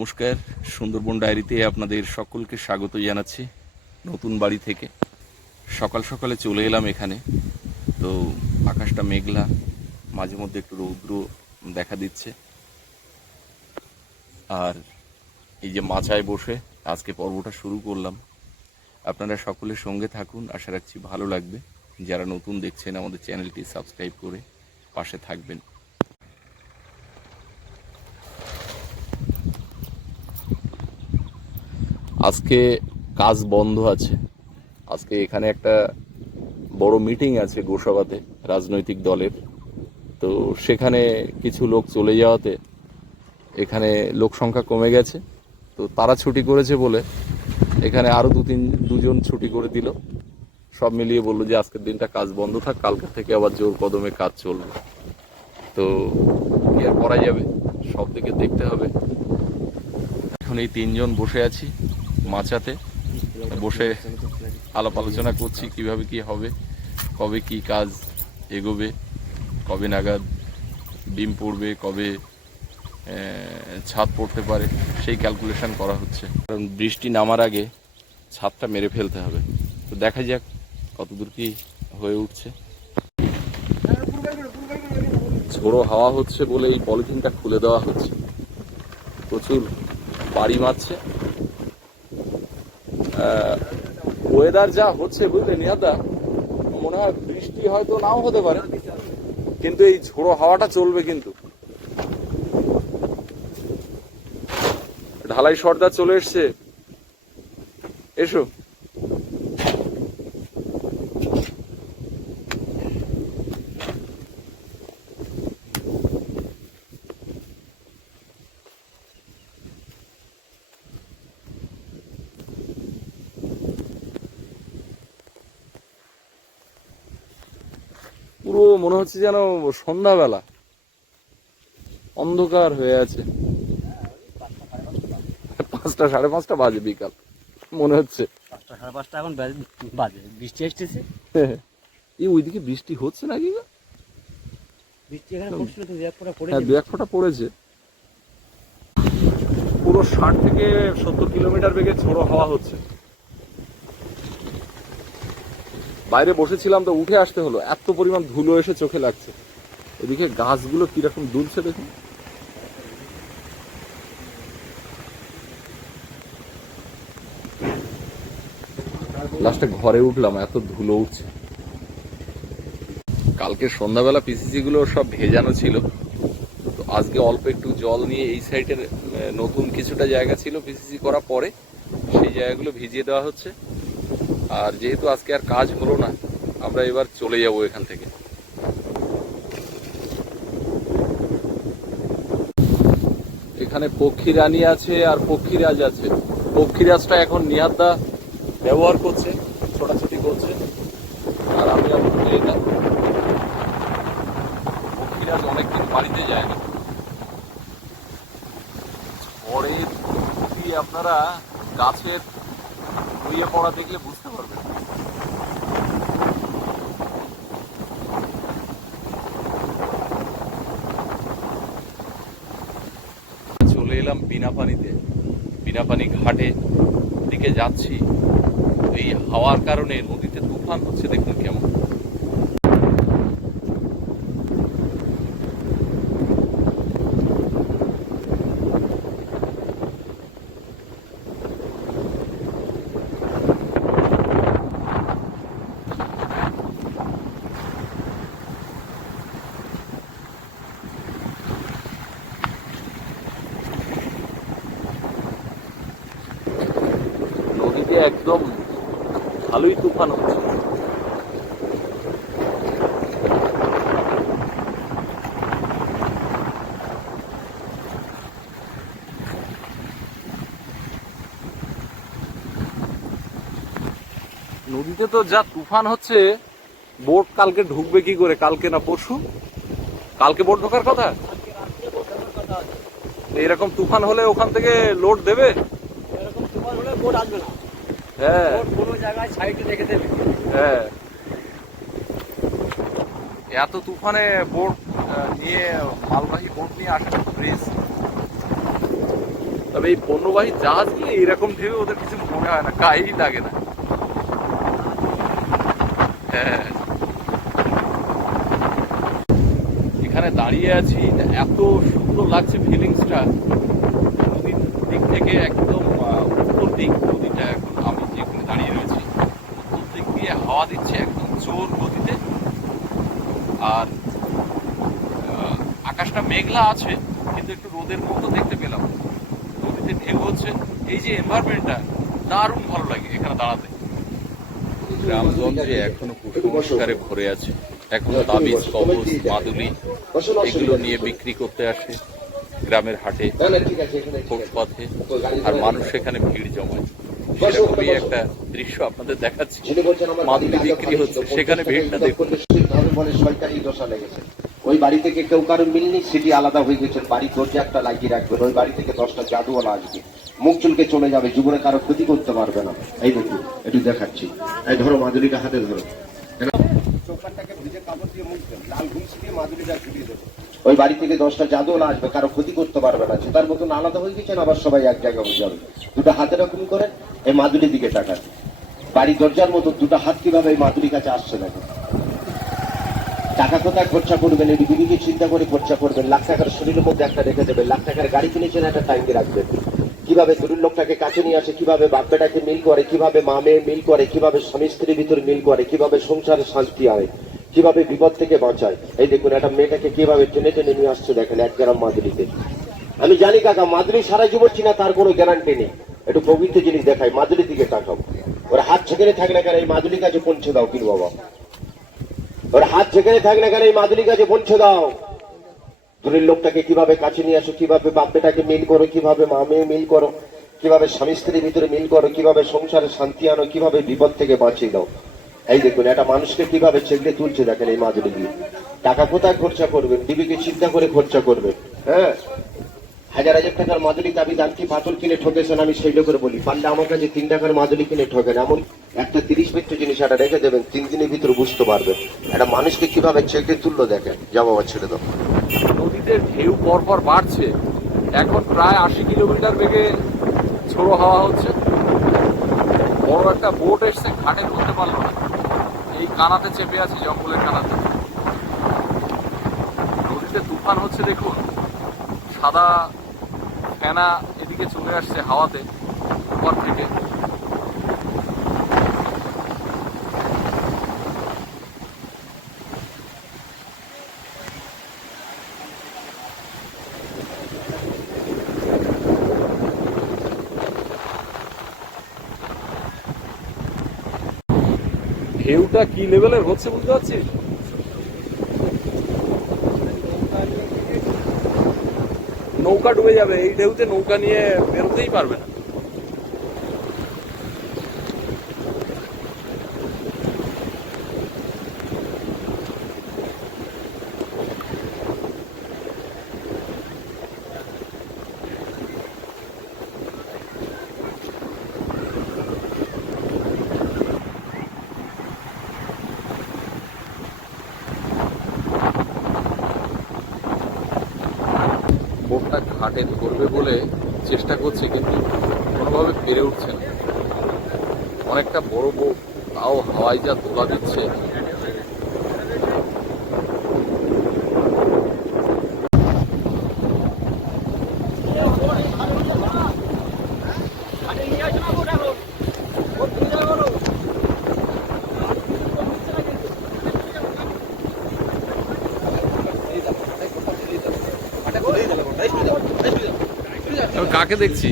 নমস্কার, সুন্দরবন ডায়েরিতে আপনাদের সকলকে স্বাগত জানাচ্ছি নতুন বাড়ি থেকে। সকাল সকালে চলে এলাম এখানে। তো আকাশটা মেঘলা, মাঝে মধ্যে একটু রৌদ্র দেখা দিচ্ছে। আর এই যে মাচায় বসে আজকে পর্বটা শুরু করলাম। আপনারা সকলের সঙ্গে থাকুন, আশা রাখছি ভালো লাগবে। যারা নতুন দেখছেন আমাদের চ্যানেলটি সাবস্ক্রাইব করে পাশে থাকবেন। আজকে কাজ বন্ধ আছে। আজকে এখানে একটা বড় মিটিং আছে গোসাবাতে রাজনৈতিক দলের। তো সেখানে কিছু লোক চলে যাওয়াতে এখানে লোক সংখ্যা কমে গেছে। তো তারা ছুটি করেছে বলে এখানে আরও দুজন ছুটি করে দিল। সব মিলিয়ে বললো যে আজকের দিনটা কাজ বন্ধ থাক, কালকের থেকে আবার জোর কদমে কাজ চলবে। তো কি আর করা যাবে, সব দিকে দেখতে হবে। এখন এই তিনজন বসে আছি মাচাতে, বসে আলাপ আলোচনা করছি কিভাবে কি হবে, কবে কি কাজ এগোবে, কবে নাগাদ ডিম পড়বে, কবে ছাদ পড়তে পারে, সেই ক্যালকুলেশন করা হচ্ছে। কারণ বৃষ্টি নামার আগে ছাদটা মেরে ফেলতে হবে। তো দেখা যাক কতদূর কি হয়ে উঠছে। ঝোড়ো হাওয়া হচ্ছে বলে এই পলিথিনটা খুলে দেওয়া হচ্ছে। প্রচুর বাড়ি মারছে। ওয়েদার যা হচ্ছে বুঝলে নিহাদা, মনে হয় বৃষ্টি হয়তো নাও হতে পারে, কিন্তু এই ঝোড়ো হাওয়াটা চলবে। কিন্তু ঢালাই সর্দার চলে এসছে, এসো। পুরো মনে হচ্ছে যেন সন্ধ্যাবেলা, অন্ধকার হয়ে আছে। 5টা 5:30 বাজে বিকাল মনে হচ্ছে। 5টা 5:30 এখন বাজে, বৃষ্টি আসতেছে। এই ওইদিকে বৃষ্টি হচ্ছে নাকি? বৃষ্টি এখানে পড়ছিল তো, দু এক ফোঁটা পড়েছে। পুরো 60 থেকে 70 কিলোমিটার বেগে ঝোড়ো হাওয়া হচ্ছে। বাইরে বসেছিলাম তো উঠে আসতে হলো, এত পরিমাণ ধুলো এসে চোখে লাগছে। এদিকে গাছগুলো কিরকম দুলছে দেখুন। লাস্টে ঘরে উঠলাম, এত ধুলো উঠছে। কালকে সন্ধ্যাবেলা পিসিসি গুলো সব ভেজানো ছিল। তো আজকে অল্প একটু জল নিয়ে এই সাইডের নতুন কিছুটা জায়গা ছিল পিসিসি করা পরে, সেই জায়গাগুলো ভিজিয়ে দেওয়া হচ্ছে। আর যেহেতু আজকে আর কাজ হলো না, আমরা এবার চলে যাব এখান থেকে। এখানে পক্ষীরানী আছে আর পক্ষীরাজ আছে। পক্ষীরাজটা এখন নিহাদদা ব্যবহার করছে, ছোটাছুটি করছে। আর আমি আর এটা পক্ষীরাজ অনেকদিন বাড়িতে যায় না। পরে যদি আপনারা গাছের নুয়ে পড়া দেখলে বুঝতে পারবেন। চলে এলাম বিনাপানিতে, বিনাপানি ঘাটে দিকে যাচ্ছি। এই হাওয়ার কারণে নদীতে তুফান হচ্ছে, দেখুন কেমন। নদীতে একদম ভালোই তুফান হচ্ছে। নদীতে তো যা তুফান হচ্ছে, বোট কালকে ঢুকবে কি করে? কালকে না পরশু? কালকে বোট ঢোকার কথা। এরকম তুফান হলে ওখান থেকে লোড দেবে? এরকম তোমার হলে বোট আসবে না। হ্যাঁ, কোনো জায়গায় সাইডে রেখে দেবে। হ্যাঁ, এত তুফানে বোট নিয়ে, মালবাহী বোট নিয়ে আসা ব্রিজ। তবে এই পণ্যবাহী জাহাজ নিয়ে এরকম ঢেউ ওদের কিছু মনে হয় না, গায়েই লাগে না। হ্যাঁ, এখানে দাঁড়িয়ে আছি, এত সুন্দর লাগছে ফিলিংসটা। নদীর দিক থেকে একদম উত্তর দিক, নদীটা এখন আমি যেখানে দাঁড়িয়ে রয়েছি উত্তর দিক দিয়ে হাওয়া দিচ্ছে একদম জোর গতিতে। আর আকাশটা মেঘলা আছে, কিন্তু একটু রোদের মতো দেখতে পেলাম। নদীতে ঢেউ হচ্ছে, এই যে এনভায়রনমেন্টটা দারুণ ভালো লাগে এখানে দাঁড়াতে। গ্রামগঞ্জে এখনো কুসংস্কারে ভরে আছে, এখনো তাবিজ, কবজ, মাদুলি এগুলো নিয়ে বিক্রি করতে আসে গ্রামের হাটে, ফুটপাথে, আর মানুষ সেখানে ভিড় জমায়। সেরকমই একটা দৃশ্য আপনাদের দেখাচ্ছি, মাদুলি বিক্রি হচ্ছে, সেখানে ভিড়টা দেখুন। সরকারি দোষা লেগেছে, ওই বাড়ি থেকে কেউ কারো মিলনি, সিটি আলাদা হয়ে গেছে, বাড়ির দরজা একটা লাগিয়ে রাখবেন, ওই বাড়ি থেকে 10টা জাদুওয়ালা আসবে, মুখ চুলকে চলে যাবে, জীবনে কারো ক্ষতি করতে পারবে না। এই দেখুন, একটু দেখাচ্ছি, এই ধরো মাদুলিটা হাতে ধরো, ওই বাড়ি থেকে 10টা জাদুওয়ালা আসবে, কারো ক্ষতি করতে পারবে না। তার মতন আলাদা হয়ে গেছেন, আবার সবাই এক জায়গায় হয়ে যাবে। দুটো হাতে রকম করে এই মাদুলির দিকে তাকান, বাড়ির দরজার মতো দুটো হাত কিভাবে এই মাদুলির কাছে আসছে দেখুন। টাকা কোথায় খরচা করবেন, এই বিবিকে চিন্তা করে খরচা করবেন। লাখ টাকার শরীরের মধ্যে একটা রেখে দেবেন, লাখ টাকার গাড়ি কিনেছেন, একটা টাইমে রাখবেন। কিভাবে দূরের লোকটাকে কাছে নিয়ে আসে, কিভাবে বাপ বেটাকে মিল করে, কিভাবে মা মেয়ে মিল করে, কিভাবে স্বামী স্ত্রীর ভিতরে মিল করে, কিভাবে সংসারে শান্তি আনে, কিভাবে বিপদ থেকে বাঁচায়। এই দেখুন একটা মেয়েটাকে কিভাবে টেনে টেনে নিয়ে আসছে দেখেন 1 গ্রাম মাদুলিতে। আমি জানি কাকা মাদুলি সারা জীবন চিনা, তার কোনো গ্যারান্টি নেই। একটু পবিত্র জিনিস দেখাই, মাদুলির দিকে তাকাও। ওর হাত ছেঁকে থাকলে কেন এই মাদুলির কাছে পৌঁছে দাও কিন বাবা, ওর হাত যেখানে থাকলে কেন এই মাদুলির কাছে পৌঁছে দাও। দূরের লোকটাকে কিভাবে কাছে নিয়ে আসো, কিভাবে বাপ বেটাকে মিল করো, কিভাবে মা মেয়ে মিল করো, কিভাবে স্বামী স্ত্রীর ভিতরে মিল করো, কিভাবে সংসারে শান্তি আনো, কিভাবে বিপদ থেকে বাঁচিয়ে দাও। এই দেখুন একটা মানুষকে কিভাবে চেগড়ে তুলছে দেখেন এই মাদুলি দিয়ে। টাকা কোথায় খরচা করবেন, বিবিকে চিন্তা করে খরচা করবেন। হ্যাঁ, 1000 টাকার মাদুলি দাবি দানকি পাথর কিনে ঠকেছেন, আমি সেই লোকের বলি, পারলে আমার কাছে 3 টাকার মাদুলি কিনে ঠকেন। এমন একটা 30 মিনিট জিনিস একটা রেখে দেবেন, 3 দিনের ভিতরে বুঝতে পারবেন একটা মানুষকে কিভাবে চেকে তুললো দেখেন। যা বাবা ছেড়ে দাও। নদীতে ঢেউ পরপর বাড়ছে, এখন প্রায় 80 কিলোমিটার বেগে ঝোড়ো হাওয়া হচ্ছে। বড় একটা বোট এসছে, ঘাটে তুলতে পারলো না, এই কানাতে চেপে আছে, জঙ্গলের কানাতে। নদীতে তুফান হচ্ছে দেখুন, সাদা ফেনা এদিকে চলে আসছে হাওয়াতে উপর থেকে। ঢেউটা কি লেভেলের হচ্ছে বুঝতে পারছিস? নৌকা ডুবে যাবে এই ঢেউতে, নৌকা নিয়ে বেরোতেই পারবে না। বোটটা ঘাটে ধরবে বলে চেষ্টা করছে, কিন্তু কোনোভাবে পেরে উঠছে না। অনেকটা বড় বোট, তাও হাওয়ায় যা তোলা দিচ্ছে। আমি কাকে দেখছি?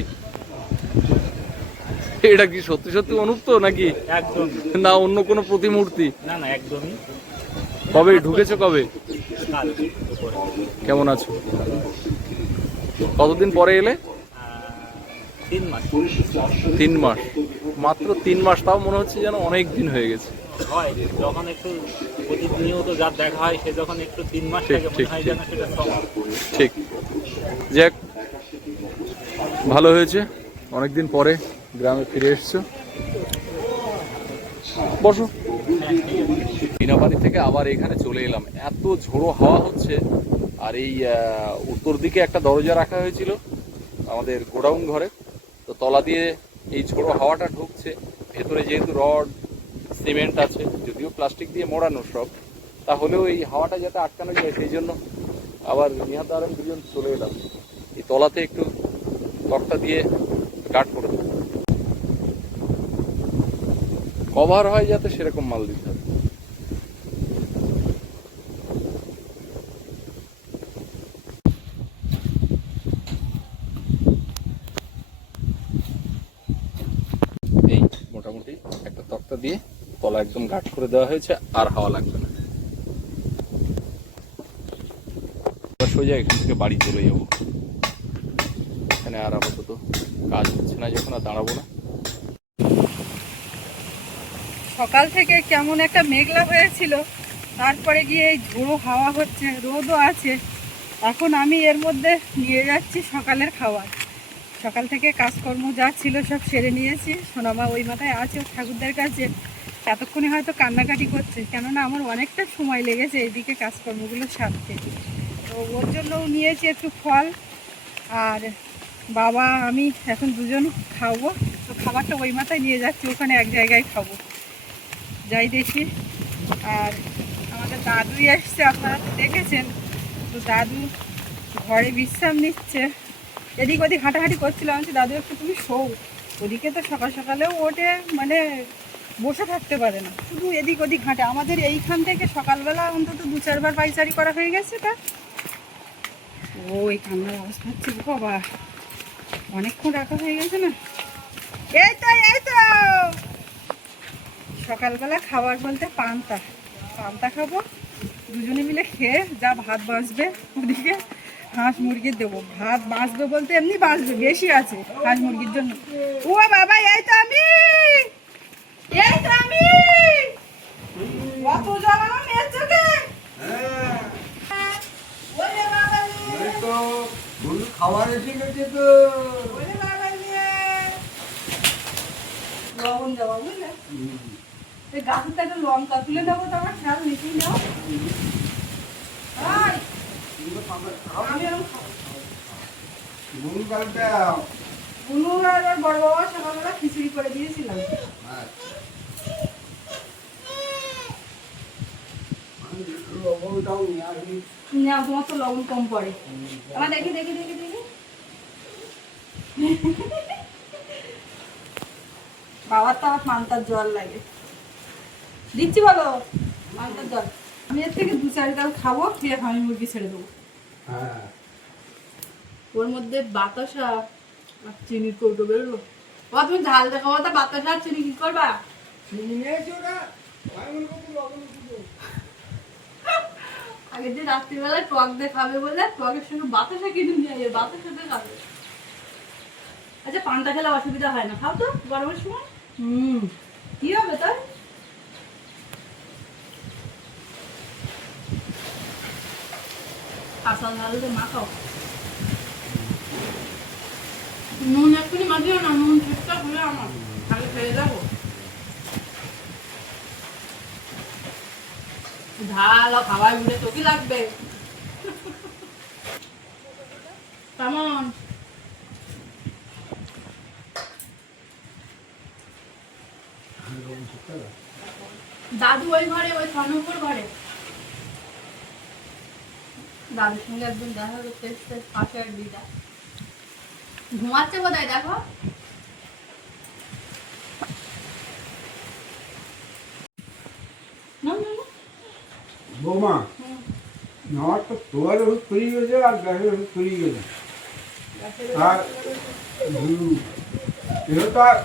এটা কি সত্যি সত্যি অনুপ্ত নাকি একদম না অন্য কোনো প্রতিমূর্তি? না না একদমই। কবে ঢুকেছো, কবে? কাল দুপুরে। কেমন আছো? কতদিন পরে এলে? 3 মাস। 3 মাস, মাত্র 3 মাস, তাও মনে হচ্ছে যেন অনেক দিন হয়ে গেছে। হয় যখন একটু প্রতিনিয়ত যা দেখা হয়, সে যখন একটু 3 মাস ঠিক, থেকে ঠিক, মনে হয় ঠিক। যেন সেটা 6 মাস। ঠিক, যাক ভালো হয়েছে, অনেকদিন পরে গ্রামে ফিরে এসছো। বসো। বিনাপানি থেকে আবার এখানে চলে এলাম, এত ঝোড়ো হাওয়া হচ্ছে। আর এই উত্তর দিকে একটা দরজা রাখা হয়েছিল, আমাদের গোডাউন ঘরে। তো তলা দিয়ে এই ঝোড়ো হাওয়াটা ঢুকছে, ভেতরে যেহেতু রড সিমেন্ট আছে, যদিও প্লাস্টিক দিয়ে মোড়ানো সব, তাহলেও এই হাওয়াটা যাতে আটকানো যায় সেই জন্য আবার নিহাত আর আমি দুজন চলে এলাম এই তলাতে একটু তক্তা দিয়ে গার্ড করে দেবো, কভার হয় যাতে সেরকম মাল দিতে হবে। এই মোটামুটি একটা তক্তা দিয়ে তলা একদম গার্ড করে দেওয়া হয়েছে, আর হাওয়া লাগবে না। সোজা এখান থেকে বাড়ি চলে যাবো, এখানে আর আপাতত কাজ হচ্ছে না যখন আর দাঁড়াবো না। সকাল থেকে কেমন একটা মেঘলা হয়েছিল, তারপরে গিয়ে এই ঝোড়ো হাওয়া হচ্ছে, রোদও আছে। এখন আমি এর মধ্যে নিয়ে যাচ্ছি সকালের খাবার। সকাল থেকে কাজকর্ম যা ছিল সব সেরে নিয়েছি। সোনামা ওই মাথায় আছে ওর ঠাকুরদের কাছে, এতক্ষণে হয়তো কান্নাকাটি করছে, কেননা আমার অনেকটা সময় লেগেছে এইদিকে কাজকর্মগুলো সারতে। তো ওর জন্যও নিয়েছি একটু ফল, আর বাবা আমি এখন দুজন খাবো। তো খাবারটা ওই মাথায় নিয়ে যাচ্ছি, ওখানে এক জায়গায় খাবো, যাই দেখি। আর আমাদের দাদুই এসছে, আপনারা তো দেখেছেন। তো দাদু ঘরে বিশ্রাম নিচ্ছে, এদিক ওদিক হাঁটাহাঁটি করছিলাম। আমি দাদু একটু তুমি শোও, ওদিকে তো সকাল সকালেও ওঠে, মানে বসে থাকতে পারে না, শুধু এদিক ওদিক হাঁটে। আমাদের এইখান থেকে সকালবেলা অন্তত 2-4 বার পাইচারি করা হয়ে গেছে। তা ওই কান্নার অবস্থা হচ্ছে বাবা, অনেকক্ষণ রাখা হয়ে গেছে না। এই তো এই তো সকালবেলা খাবার বলতে পান্তা পান্তা খাবো দুজনে মিলে, খেয়ে যা ভাত বাঁচবে ওদিকে হাঁস মুরগির দেবো। ভাত বাঁচবে বলতে এমনি বাঁচবে, বেশি আছে হাঁস মুরগির জন্য। ও বাবা এই তো আমি কত জল আমার মেয়ের চোখে। ওরে বাবা তো খাবার এসে গেছে, তো ওরে বাবা লবণ দেওয়া বুঝলে, এই গাছের একটা লঙ্কা তুলে দেবো, তো আমার খেয়াল নেই, তুই নাও। আমি এরকম খাবো। বুনু আর ওর বড় বাবা সকালবেলা খিচুড়ি করে দিয়েছিলাম। না তোমার তো লবণ কম পড়ে। আমার দেখি দেখি দেখি দেখি বাবার তো আমার পান্তার জল লাগে, দিচ্ছি বলো পান্তার জল। আমি এর থেকে 2-4 ডাল খাবো, খেয়ে হাঁস মুরগি ছেড়ে দেবো। ওর মধ্যে বাতাসা আর চিনির কৌটো বেরোলো। ও তুমি ঝাল দেখাবো, তা বাতাসা আর চিনি কি করবা? আগের দিন রাত্রিবেলায় টক দিয়ে খাবে বলে টকের সঙ্গে বাতাসা কিনে নিয়ে যাবে, বাতাসা দিয়ে খাবে। আচ্ছা পান্তা খেলে অসুবিধা হয় না, খাও তো গরমের সময়। কি হবে তাই? কাঁচা ঝাল দিয়ে মাখাও, নুন এক্ষুনি মাখিও না, নুন ঠিকঠাক হলে আমার আগে খেয়ে যাবো। ঝাল খাবার উঠে তো কি লাগবে কেমন? দাদু ওই ঘরে, ওই 6 নম্বর ঘরে দাদুর সঙ্গে একদম দেখা করতে এসছে, পাশে এক দিদা ঘুমাচ্ছে বোধহয়, দেখো। বৌমা আমার তো তোয়ার ওষুধ ফুরিয়ে গেছে আর গ্যাসের ওষুধ ফুরিয়ে গেছে, আর যেহেতু আর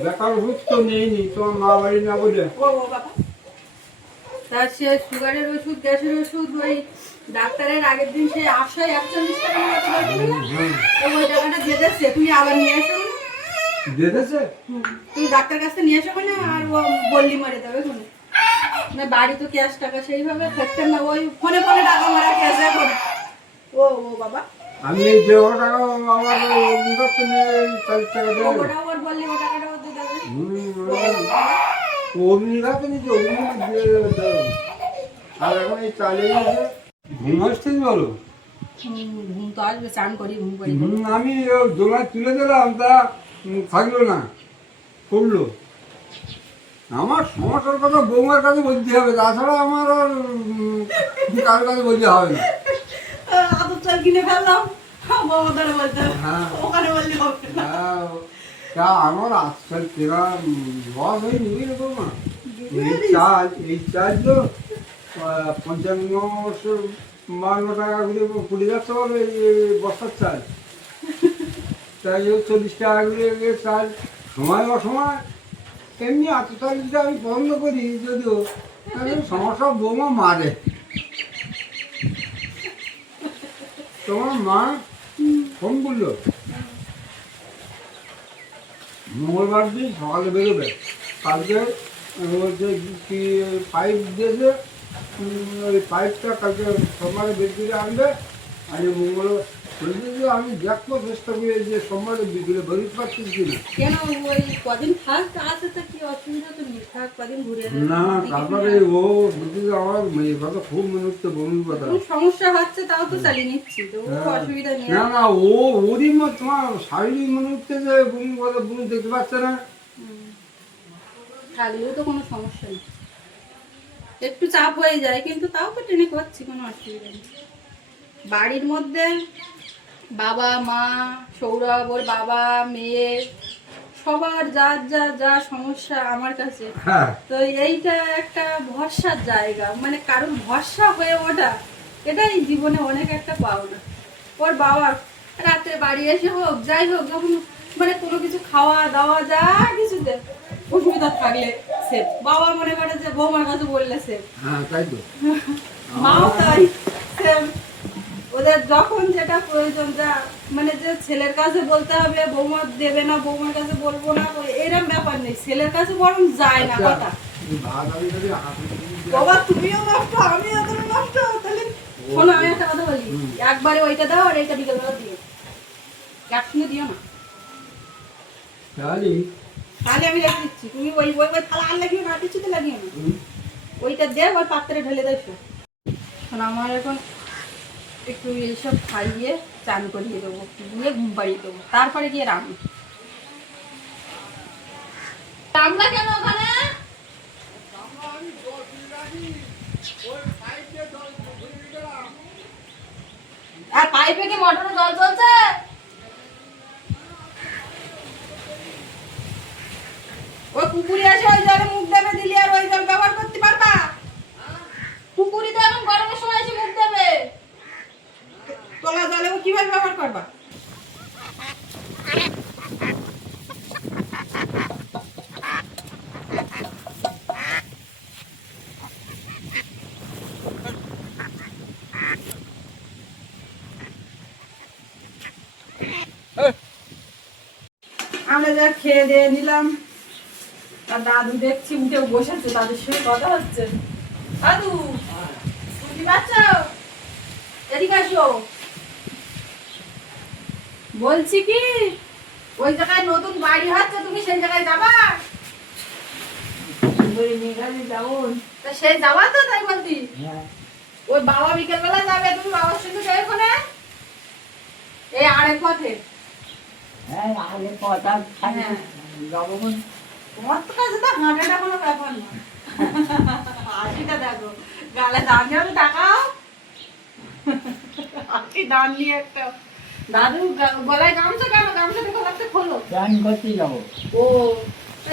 বেকার ওষুধ তো নেইনি, তোমার মা বাড়ি না বলে। তার সে সুগারের ওষুধ, গ্যাসের ওষুধ, ওই ডাক্তারের আগের দিন সে 841 টাকা ওই টাকাটা দিয়ে দিচ্ছে, তুমি আবার নিয়ে এসো। দিয়ে দিয়েছে? তুমি ডাক্তার কাছে নিয়ে এসো না, আর ও বললি মারে দেবে ওখানে। না বাড়ি তো ক্যাশ টাকা সেইভাবে থাকতেন না, ওই ফোনে ফোনে টাকা মারা ক্যাশ এখন। ও বাবা আমি এই 1.5 টাকা আমার অগ্নিদত্ত নিয়ে 40 টাকা দেবো। ওটা ওর বললি ও টাকাটাও দিয়ে দেবে। অগ্নিদত্ত নিচে অগ্নিদত্ত দিয়ে দেবো। আর এখন এই চালিয়ে ঘুম আসছেন বলো, ঘুম তো আসবে, চান করি ঘুম করি। আমি দোলায় তুলে দিলাম, তা থাকলো না, করলো। আমার সমস্যার কথা বৌমার কাছে বলতে হবে, তাছাড়া আমার আর কার কাছে বলতে হবে না। আদর চাল কিনে ফেললাম, বৌমাদের বলতে হবে, হ্যাঁ। ওখানে বললে হবে না। হ্যাঁ, তা আমার আজকাল কেনা লস হয়নি, বুঝলে বৌমা? এই চাল তো 55-52 টাকা করে পড়ে যাচ্ছে বলে এই বস্তার চাল। তাই 40 টাকা করে চাল, সময় অসময় এমনি এত চাল দিতে আমি পছন্দ করি, যদিও সমস্যা বৌমা মারে। তোমার মা ফোন করলো মঙ্গলবার দিন সকালে বেরোবে, কালকে বলছে কি পাইপ দিয়েছে, ওই পাইপটা কালকে সোমবারে বের করে আনবে। আমি মঙ্গলবার বলছি যে আমি দেখবো চেষ্টা করি যে সোমবারে বিকেলে বেরোতে পারছি কিনা। কেন ওই কদিন থাক, আছে তো কি অসুবিধা, তো নেই, থাক কদিন ঘুরে আসবে। না, তারপরে ও বলছি যে আমার মেয়ের কথা খুব মনে হচ্ছে, বমির কথা। কোনো সমস্যা হচ্ছে তাও তো চালিয়ে নিচ্ছি, তো অসুবিধা নেই। না না, ওরই তোমার শারীরিক মনে হচ্ছে যে বমির কথা, বমি দেখতে পাচ্ছে না। থাকলেও তো কোনো সমস্যা নেই, একটু চাপ হয়ে যায়, কিন্তু তাও তো ট্রেনে করছি, কোনো অসুবিধা নেই। বাড়ির মধ্যে বাবা মা, সৌরভ ওর বাবা, মেয়ে, সবার যার যা যা সমস্যা আমার কাছে, হ্যাঁ, তো এইটা একটা ভরসার জায়গা, মানে কারোর ভরসা হয়ে ওঠা, এটাই জীবনে অনেক একটা পাওনা। ওর বাবা রাতে বাড়ি এসে হোক যাই হোক, যখন মানে কোনো কিছু খাওয়া দাওয়া যা কিছুতে অসুবিধা থাকলে সে বাবা মনে করে যে বৌমার কাছে বললে সে, হ্যাঁ, তাই তো। মাও তাই same। ওদের যখন যেটা প্রয়োজন, যা মানে যে ছেলের কাছে বলতে হবে বৌমা দেবে না, বৌমার কাছে বলবো না, এরকম ব্যাপার নেই, ছেলের কাছে বরং যায় না কথা। ভাত আমি যদি হাতে দিয়ে বাবা তুমিও নষ্ট, আমিও তো নষ্ট, তাহলে শোনো আমি একটা কথা বলি, একবারে ওইটা দাও আর এইটা বিকেলবেলা দিও, একসঙ্গে দিও না, তাহলে তাহলে আমি রেখে দিচ্ছি, তুমি ওই ওই ওই থালা আর লাগিও না, কিছুতে লাগিও না, ওইটা দিয়ে ওই পাত্রে ঢেলে দেখো। আমার এখন একটু এইসব খাইয়ে চান করিয়ে দেবো, দিয়ে ঘুম পাড়িয়ে দেবো, তারপরে গিয়ে রান্না। রান্না কেন ওখানে? আর পাইপে কি মোটরে জল চলছে? ওই পুকুরে এসে ওই জলে মুখ দেবে, দিলি আর ওই জল ব্যবহার করতে পারবা? পুকুরিতে এখন গরমের সময় এসে মুখ দেবে, তোলা জলে ও কিভাবে ব্যবহার করবা? আমরা যা খেয়ে দিয়ে নিলাম, আর দাদু দেখছি উঠে বসেছে, তাদের সঙ্গে কথা হচ্ছে। দাদু বুঝতে পারছো, এদিকে আসো। বলছি কি, ওই জায়গায় নতুন বাড়ি হচ্ছে, তুমি সেই জায়গায় যাবা? তা সেই যাবা তো, তাই বলতি। ওই বাবা বিকেল বেলা যাবে, তুমি বাবার সঙ্গে যাবে ওখানে, এই আরেক পথে। হ্যাঁ, তোমার তো কাছে তো হাঁটাটা কোনো ব্যাপার না, হাসিটা দেখো, গালে দান যাবে টাকাও, হাসি দান নিয়ে একটা। দাদু গলায় গামছা কেন? গামছাটা গলাতে খোলো, চান করতে যাবো। ও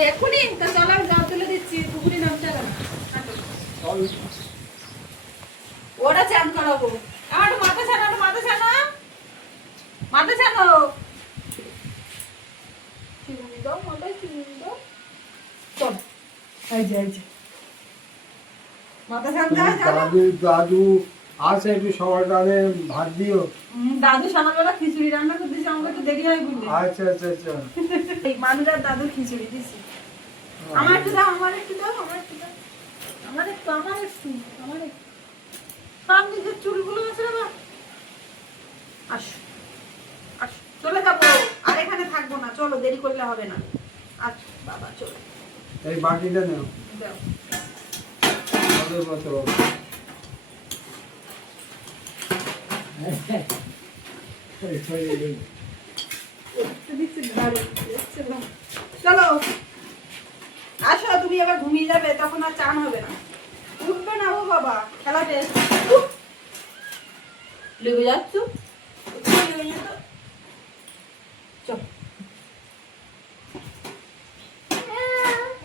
এক্ষুনি? তা চলো আমি জল তুলে দিচ্ছি, পুকুরে নামছে কেন? ওরা চান করাবো, আমার মাথা ছানো, মাথা ছানো, মাথা ছানো, চিনি দাও, মাথায় চিনি দাও, চল এই যে মাথা ছানতে হয় জানো? দাদু আছে, একটু সবার কাছে ভাত দিও। দাদু সকালবেলা খিচুড়ি রান্না করে দিয়েছে, আমাকে একটু দেরি হয় বুঝলি। আচ্ছা আচ্ছা আচ্ছা, এই মানুষের দাদু খিচুড়ি দিছি, আমার একটু দাও, আমার একটু দাও, আমার একটু দাও, আমার একটু, আমার একটু, আমার একটু। সামনে যে চুলগুলো আছে না, আসো আসো, চলে যাবো, আর এখানে থাকবো না, চলো, দেরি করলে হবে না। আচ্ছা বাবা চলো, এই বাটিটা নেও। দাও। চলো আসো, তুমি এবার ঘুমিয়ে যাবে, তখন আর চান হবে না। উঠবে না ও বাবা, খেলাতে লেগে যাচ্ছ।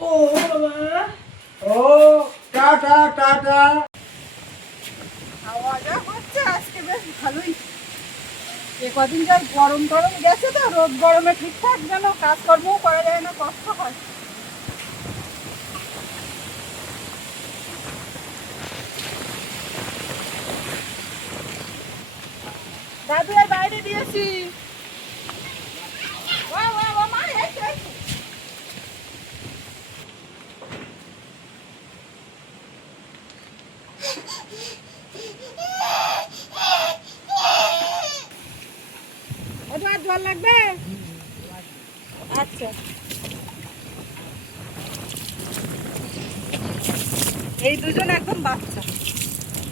ও বাবা, ও টাটা টাটা। হাওয়াটা হচ্ছে আজকে বেশ ভালোই। এ কদিন যা গরম টরম গেছে তো, রোদ গরমে ঠিকঠাক যেন কাজকর্মও করা যায় না, কষ্ট হয়। দাদু আর বাইরে দিয়েছি। জল লাগবে? আচ্ছা, এই দুজন একদম বাচ্চা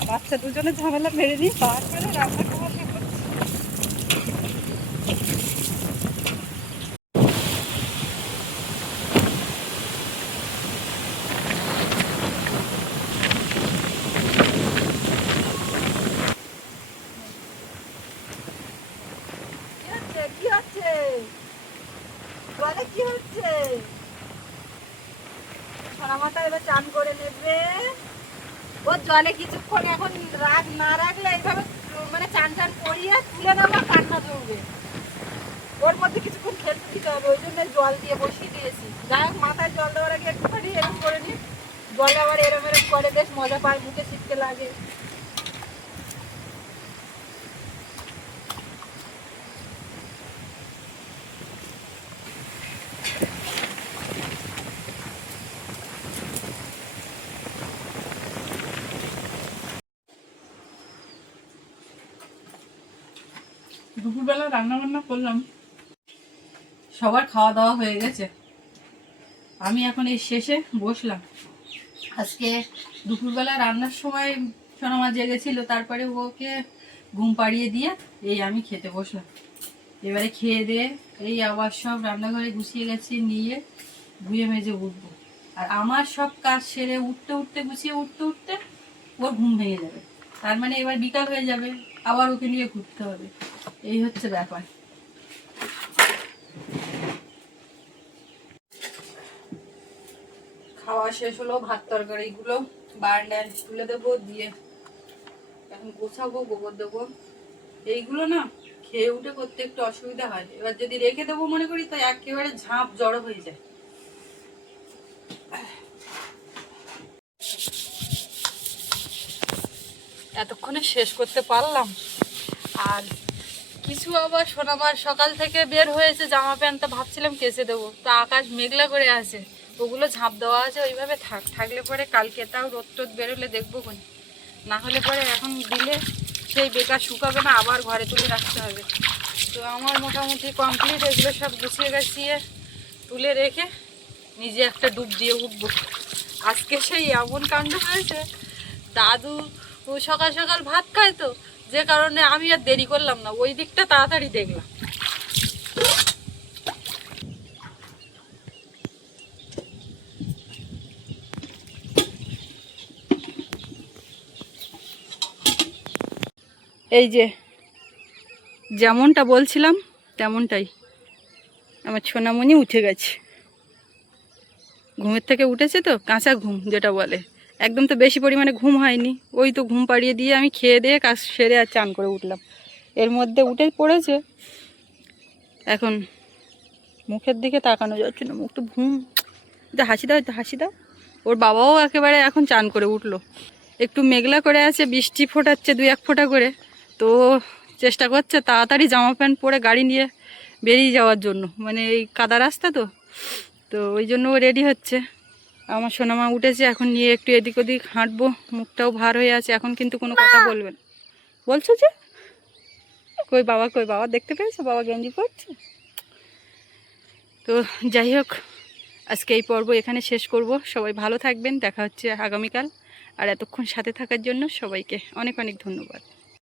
বাচ্চা দুজনে ঝামেলা মেরে নিয়ে তারপরে রান্না খাওয়া করছি। কি হচ্ছে? বলে কি হচ্ছে? সোনা মাথা এবার চান করে নেবে। ও জলে কিছুক্ষণ এখন না রাখলে এইভাবে মানে চান টান করিয়ে তুলে নেবো, কান্না ধরবে। ওর মধ্যে কিছুক্ষণ খেলতে দিতে হবে, ওই জন্য জল দিয়ে বসিয়ে দিয়েছি। যাই হোক, মাথায় জল দেওয়ার আগে একটুখানি এরম করে নিই। জলে আবার এরম এরম করে বেশ মজা পায়, মুখে ছিটতে লাগে। দুপুরবেলা রান্না বান্না করলাম, সবার খাওয়া দাওয়া হয়ে গেছে। আমি এখন এই শেষে বসলাম। আজকে দুপুরবেলা রান্নার সময় সোনামা জেগেছিল, তারপরে ওকে ঘুম পাড়িয়ে দিয়ে এই আমি খেতে বসলাম। এবারে খেয়ে দিয়ে এই আবার সব রান্নাঘরে গুছিয়ে গেছি, নিয়ে ধুয়ে মেজে উঠবো। আর আমার সব কাজ সেরে উঠতে উঠতে গুছিয়ে উঠতে উঠতে ওর ঘুম ভেঙে যাবে। তার মানে এবার বিকাল হয়ে যাবে, আবার ওকে নিয়ে ঘুরতে হবে। এই হচ্ছে ব্যাপার। খাওয়া শেষ হলো, ভাত তরকারিগুলো বারান্দায় তুলে দেবো, দিয়ে এখন গোছাবো, গোবর দেবো। এইগুলো না খেয়ে উঠে করতে একটু অসুবিধা হয়। এবার যদি রেখে দেবো মনে করি, তো একেবারে ঝাঁপ জড়ো হয়ে যায়। এতক্ষণে শেষ করতে পারলাম। আর কিছু আবার সোনামার সকাল থেকে বের হয়েছে জামা প্যান্টটা, ভাবছিলাম কেচে দেবো, তো আকাশ মেঘলা করে আছে, ওগুলো ঝাঁপ দেওয়া আছে। ওইভাবে থাকলে পরে কালকে তাও রোদ টোদ বেরোলে দেখবো কোন, না হলে পরে এখন দিলে সেই বেকার শুকাবে না, আবার ঘরে তুলে রাখতে হবে। তো আমার মোটামুটি কমপ্লিট, এগুলো সব গুছিয়ে গাছিয়ে তুলে রেখে নিজে একটা ডুব দিয়ে উঠবো। আজকে সেই এমন কাণ্ড হয়েছে, দাদু সকাল সকাল ভাত খায়, তো যে কারণে আমি আর দেরি করলাম না, ওই দিকটা তাড়াতাড়ি দেখলাম। এই যে যেমনটা বলছিলাম তেমনটাই আমার সোনামণি উঠে গেছে। ঘুমের থেকে উঠেছে, তো কাঁচা ঘুম যেটা বলে, একদম তো বেশি পরিমাণে ঘুম হয়নি। ওই তো ঘুম পাড়িয়ে দিয়ে আমি খেয়ে দিয়ে কাজ সেরে আর চান করে উঠলাম, এর মধ্যে উঠে পড়েছে। এখন মুখের দিকে তাকানো যাচ্ছে না, মুখ তো ঘুম। হাসি দাও, হাসি দাও। ওর বাবাও একেবারে এখন চান করে উঠলো। একটু মেঘলা করে আছে, বৃষ্টি ফোটাচ্ছে 2-1 ফোঁটা করে, তো চেষ্টা করছে তাড়াতাড়ি জামা প্যান্ট পরে গাড়ি নিয়ে বেরিয়ে যাওয়ার জন্য। মানে এই কাদা রাস্তা তো, তো ওই জন্য ও রেডি হচ্ছে। আমার সোনামা উঠেছে, এখন নিয়ে একটু এদিক ওদিক হাঁটবো। মুখটাও ভার হয়ে আছে, এখন কিন্তু কোনো কথা বলবে না। বলছো যে কই বাবা দেখতে পেয়েছো? বাবা গেঞ্জি পরছে। তো যাই হোক, আজকে এই পর্ব এখানে শেষ করব। সবাই ভালো থাকবেন, দেখা হচ্ছে আগামীকাল। আর এতক্ষণ সাথে থাকার জন্য সবাইকে অনেক অনেক ধন্যবাদ।